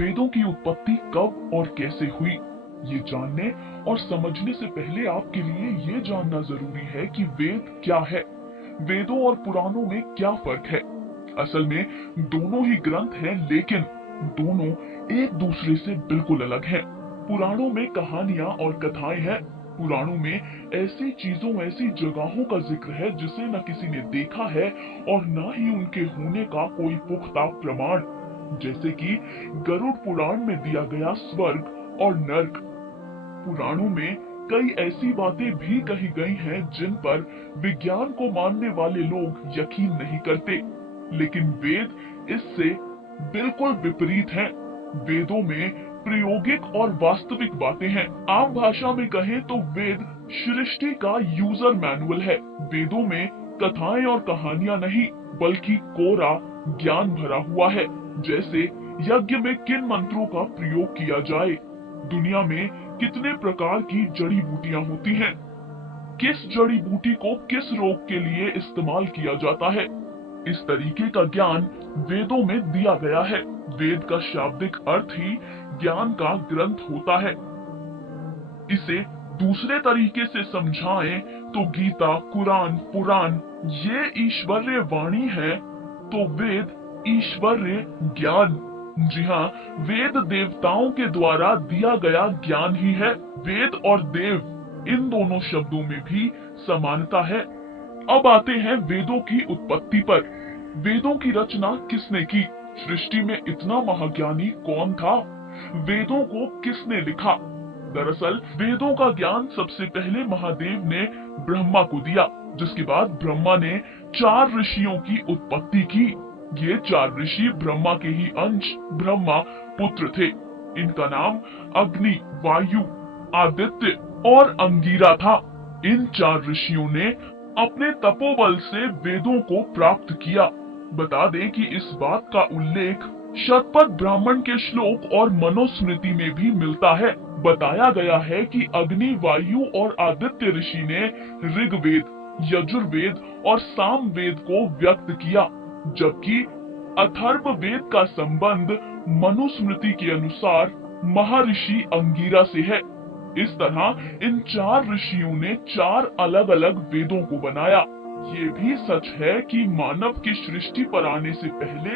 वेदों की उत्पत्ति कब और कैसे हुई, ये जानने और समझने से पहले आपके लिए ये जानना जरूरी है कि वेद क्या है, वेदों और पुराणों में क्या फर्क है। असल में दोनों ही ग्रंथ हैं, लेकिन दोनों एक दूसरे से बिल्कुल अलग हैं। पुराणों में कहानियां और कथाएं हैं। पुराणों में ऐसी चीजों, ऐसी जगहों का जिक्र है जिसे न किसी ने देखा है और न ही उनके होने का कोई पुख्ता प्रमाण। जैसे कि गरुड़ पुराण में दिया गया स्वर्ग और नर्क। पुराणों में कई ऐसी बातें भी कही गई हैं जिन पर विज्ञान को मानने वाले लोग यकीन नहीं करते, लेकिन वेद इससे बिल्कुल विपरीत हैं। वेदों में प्रायोगिक और वास्तविक बातें हैं। आम भाषा में कहें तो वेद सृष्टि का यूजर मैनुअल है। वेदों में कथाएं और कहानियां नहीं, बल्कि कोरा ज्ञान भरा हुआ है। जैसे यज्ञ में किन मंत्रों का प्रयोग किया जाए, दुनिया में कितने प्रकार की जड़ी बूटियां होती हैं, किस जड़ी बूटी को किस रोग के लिए इस्तेमाल किया जाता है, इस तरीके का ज्ञान वेदों में दिया गया है। वेद का शाब्दिक अर्थ ही ज्ञान का ग्रंथ होता है। इसे दूसरे तरीके से समझाएं तो गीता, कुरान, पुराण ये ईश्वरीय वाणी है, तो वेद ईश्वरीय ज्ञान। जी हाँ, वेद देवताओं के द्वारा दिया गया ज्ञान ही है। वेद और देव इन दोनों शब्दों में भी समानता है। अब आते हैं वेदों की उत्पत्ति पर। वेदों की रचना किसने की? सृष्टि में इतना महाज्ञानी कौन था? वेदों को किसने लिखा? दरअसल वेदों का ज्ञान सबसे पहले महादेव ने ब्रह्मा को दिया, जिसके बाद ब्रह्मा ने 4 ऋषियों की उत्पत्ति की। ये 4 ऋषि ब्रह्मा के ही अंश ब्रह्मा पुत्र थे। इनका नाम अग्नि, वायु, आदित्य और अंगिरा था। इन 4 ऋषियों ने अपने तपोबल से वेदों को प्राप्त किया। बता दें कि इस बात का उल्लेख शतपथ ब्राह्मण के श्लोक और मनुस्मृति में भी मिलता है। बताया गया है कि अग्नि, वायु और आदित्य ऋषि ने ऋग्वेद, यजुर्वेद और सामवेद को व्यक्त किया, जबकि अथर्ववेद का संबंध मनुस्मृति के अनुसार महर्षि अंगिरा से है। इस तरह इन 4 ऋषियों ने 4 अलग अलग वेदों को बनाया। ये भी सच है कि मानव की सृष्टि पर आने से पहले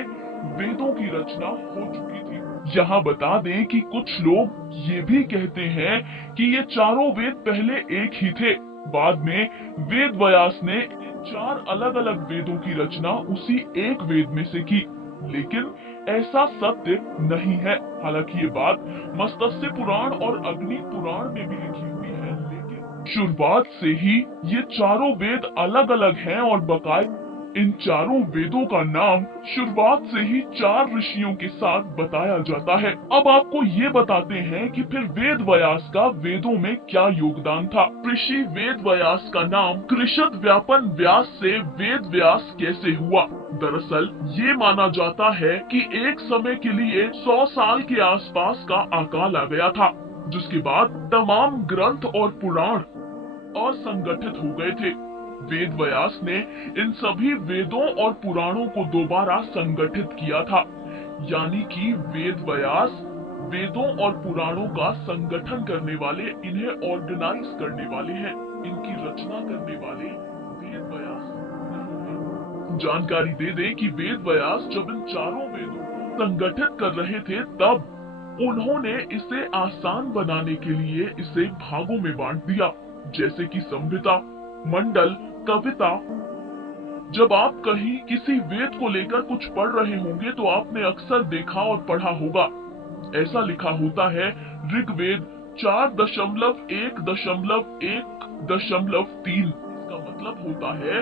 वेदों की रचना हो चुकी थी। यहाँ बता दें कि कुछ लोग ये भी कहते हैं कि ये चारों वेद पहले एक ही थे। बाद में वेद व्यास ने इन 4 अलग अलग वेदों की रचना उसी एक वेद में से की, लेकिन ऐसा सत्य नहीं है। हालांकि ये बात मत्स्य पुराण और अग्नि पुराण में भी लिखी हुई है, लेकिन शुरुआत से ही ये चारों वेद अलग अलग हैं और बकायदा इन चारों वेदों का नाम शुरुआत से ही 4 ऋषियों के साथ बताया जाता है। अब आपको ये बताते हैं कि फिर वेद व्यास का वेदों में क्या योगदान था। ऋषि वेद व्यास का नाम कृषद व्यापन व्यास से वेद व्यास कैसे हुआ? दरअसल ये माना जाता है कि एक समय के लिए 100 साल के आसपास का अकाल आ गया था, जिसके बाद तमाम ग्रंथ और पुराण असंगठित हो गए थे। वेद व्यास ने इन सभी वेदों और पुराणों को दोबारा संगठित किया था, यानी कि वेद व्यास वेदों और पुराणों का संगठन करने वाले, इन्हें ऑर्गेनाइज करने वाले हैं। इनकी रचना करने वाले वेद व्यास नहीं। जानकारी दे दें कि वेद व्यास जब इन चारों वेदों को संगठित कर रहे थे, तब उन्होंने इसे आसान बनाने के लिए इसे भागों में बांट दिया, जैसे कि संहिता, मंडल, कविता। जब आप कहीं किसी वेद को लेकर कुछ पढ़ रहे होंगे तो आपने अक्सर देखा और पढ़ा होगा, ऐसा लिखा होता है ऋग्वेद 4.1.1.3। इसका मतलब होता है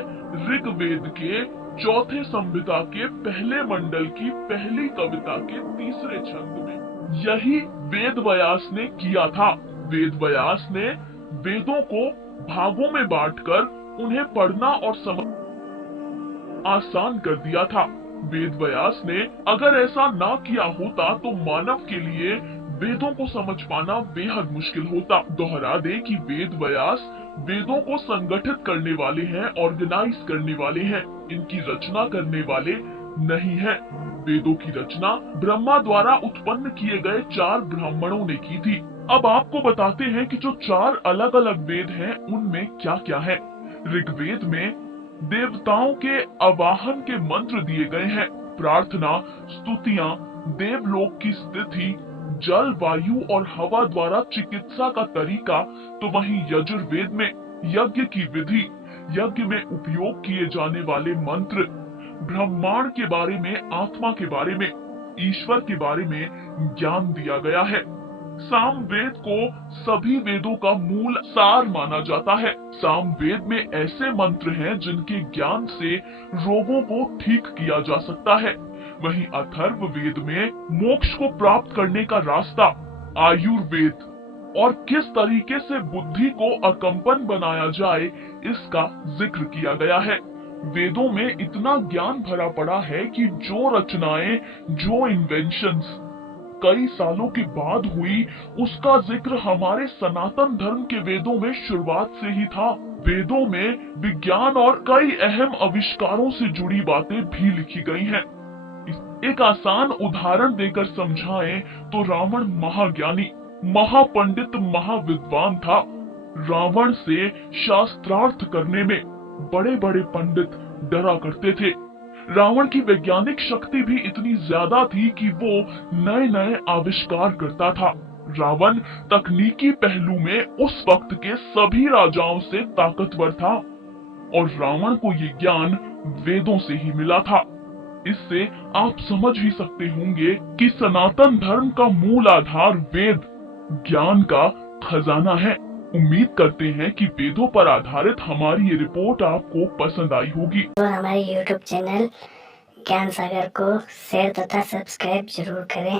ऋग्वेद के चौथे संहिता के पहले मंडल की पहली कविता के तीसरे छंद में। यही वेद व्यास ने किया था। वेद व्यास ने वेदों को भागों में बांटकर उन्हें पढ़ना और समझना आसान कर दिया था। वेद व्यास ने अगर ऐसा ना किया होता तो मानव के लिए वेदों को समझ पाना बेहद मुश्किल होता। दोहरा दे कि वेद व्यास वेदों को संगठित करने वाले हैं, ऑर्गेनाइज करने वाले हैं। इनकी रचना करने वाले नहीं है। वेदों की रचना ब्रह्मा द्वारा उत्पन्न किए गए 4 ब्राह्मणों ने की थी। अब आपको बताते हैं कि जो 4 अलग अलग वेद हैं उनमें क्या क्या है। ऋग्वेद में देवताओं के आवाहन के मंत्र दिए गए हैं। प्रार्थना, स्तुतियां, देवलोक की स्थिति, जल, वायु और हवा द्वारा चिकित्सा का तरीका। तो वहीं यजुर्वेद में यज्ञ की विधि, यज्ञ में उपयोग किए जाने वाले मंत्र, ब्रह्मांड के बारे में, आत्मा के बारे में, ईश्वर के बारे में ज्ञान दिया गया है। सामवेद को सभी वेदों का मूल सार माना जाता है। सामवेद में ऐसे मंत्र हैं जिनके ज्ञान से रोगों को ठीक किया जा सकता है। वहीं अथर्ववेद में मोक्ष को प्राप्त करने का रास्ता, आयुर्वेद और किस तरीके से बुद्धि को अकंपन बनाया जाए इसका जिक्र किया गया है। वेदों में इतना ज्ञान भरा पड़ा है कि जो रचनाएं, जो इन्वेंशंस कई सालों के बाद हुई, उसका जिक्र हमारे सनातन धर्म के वेदों में शुरुआत से ही था। वेदों में विज्ञान और कई अहम आविष्कारों से जुड़ी बातें भी लिखी गई हैं। एक आसान उदाहरण देकर समझाएं तो रावण महाज्ञानी, महापंडित, महाविद्वान था। रावण से शास्त्रार्थ करने में बड़े बड़े पंडित डरा करते थे। रावण की वैज्ञानिक शक्ति भी इतनी ज्यादा थी कि वो नए नए आविष्कार करता था। रावण तकनीकी पहलू में उस वक्त के सभी राजाओं से ताकतवर था और रावण को ये ज्ञान वेदों से ही मिला था। इससे आप समझ ही सकते होंगे कि सनातन धर्म का मूल आधार वेद ज्ञान का खजाना है। उम्मीद करते हैं कि वेदों पर आधारित हमारी ये रिपोर्ट आपको पसंद आई होगी। तो हमारे YouTube चैनल ज्ञान सागर को शेयर तथा सब्सक्राइब जरूर करें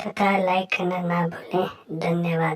तथा लाइक करना ना भूलें। धन्यवाद।